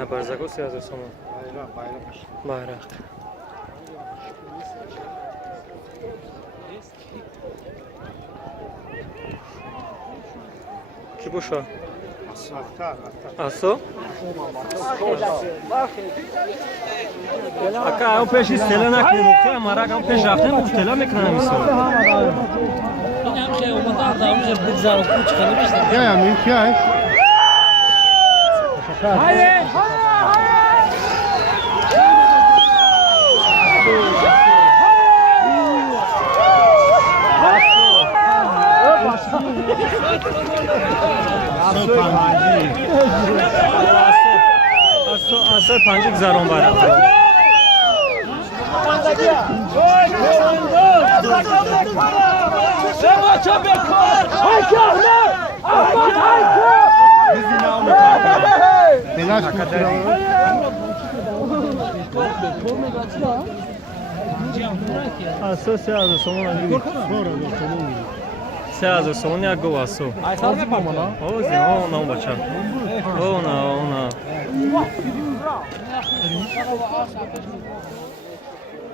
Ha, barzakos 3000 so'm. Bayroq. Ki bu şu? Aso? Aka, o peş istela naklimu ki amara kam peş raftem istela mekanım istiyor. این هم که اومدن در اونجا بگذارم کوچ خیلی بیشتر Ya mümkün. Aso pancık zaron bayrak. Telaş kurtaralım. Aso 3000 so'm angili. Sonra 3000 so'm ya go aso. O zino não bacha. O não.